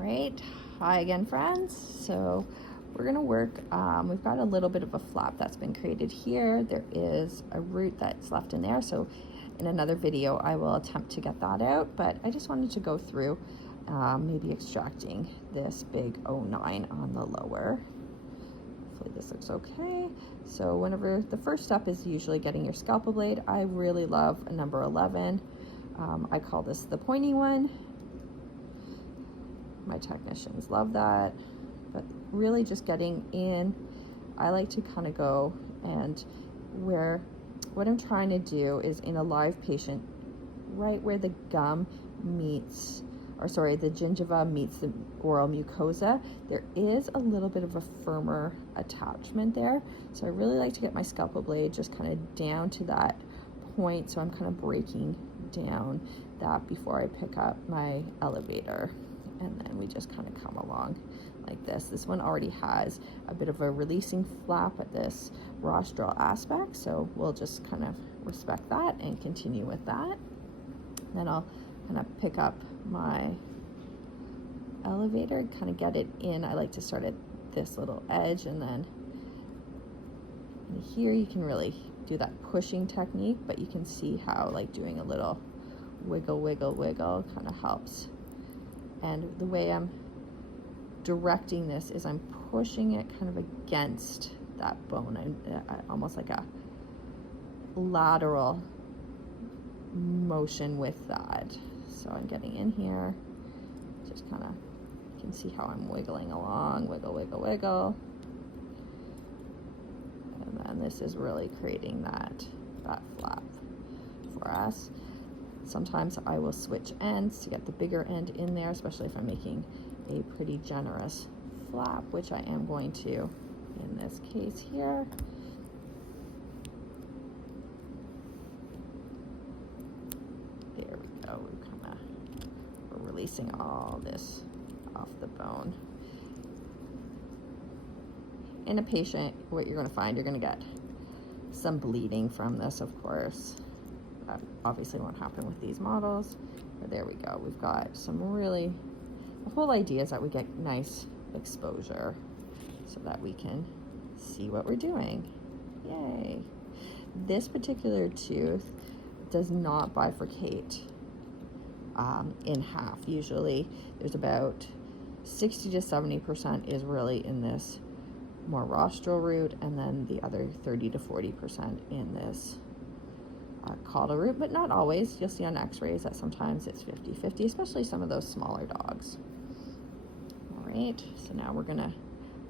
right, hi again friends. So we're gonna work, we've got a little bit of a flap that's been created here. There is a root that's left in there, so in another video I will attempt to get that out, but I just wanted to go through maybe extracting this big 09 on the lower. Hopefully this looks okay. So whenever the first step is usually getting your scalpel blade, I really love a number 11. I call this the pointy one. My technicians love that, but really just getting in, I like to kind of go and what I'm trying to do is in a live patient, right where the gum meets, or sorry, the gingiva meets the oral mucosa, there is a little bit of a firmer attachment there. So I really like to get my scalpel blade just kind of down to that point. So I'm kind of breaking down that before I pick up my elevator. And then we just kind of come along like this. This one already has a bit of a releasing flap at this rostral aspect, so we'll just kind of respect that and continue with that. Then I'll kind of pick up my elevator, kind of get it in. I like to start at this little edge, and then here you can really do that pushing technique, but you can see how like doing a little wiggle, wiggle, wiggle kind of helps. And the way I'm directing this is I'm pushing it kind of against that bone, almost like a lateral motion with that. So I'm getting in here, just kind of, you can see how I'm wiggling along, wiggle, wiggle, wiggle. And then this is really creating that flap for us. Sometimes I will switch ends to get the bigger end in there, especially if I'm making a pretty generous flap, which I am going to in this case here. There we go. We're releasing all this off the bone. In a patient, what you're going to find, you're going to get some bleeding from this, of course. That obviously won't happen with these models, but there we go. We've got some really, the whole idea is that we get nice exposure so that we can see what we're doing. Yay. This particular tooth does not bifurcate in half. Usually there's about 60 to 70% is really in this more rostral root, and then the other 30 to 40% in this caudal root, but not always. You'll see on x-rays that sometimes it's 50-50, especially some of those smaller dogs. All right, so now we're gonna,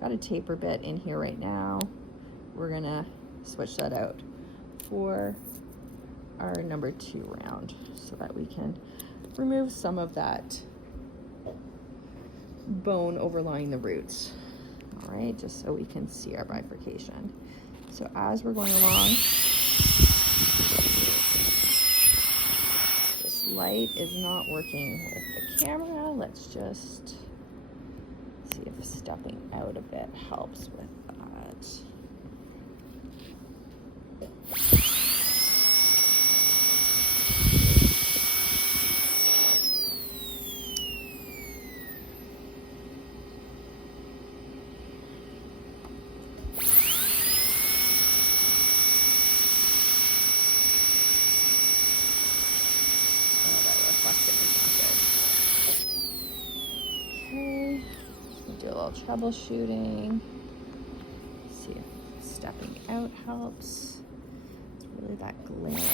got a taper bit in here right now. We're gonna switch that out for our number 2 round so that we can remove some of that bone overlying the roots. All right, just so we can see our bifurcation. So as we're going along, this light is not working with the camera. Let's just see if stepping out a bit helps with that. Okay, do a little troubleshooting. See if stepping out helps. It's really that glare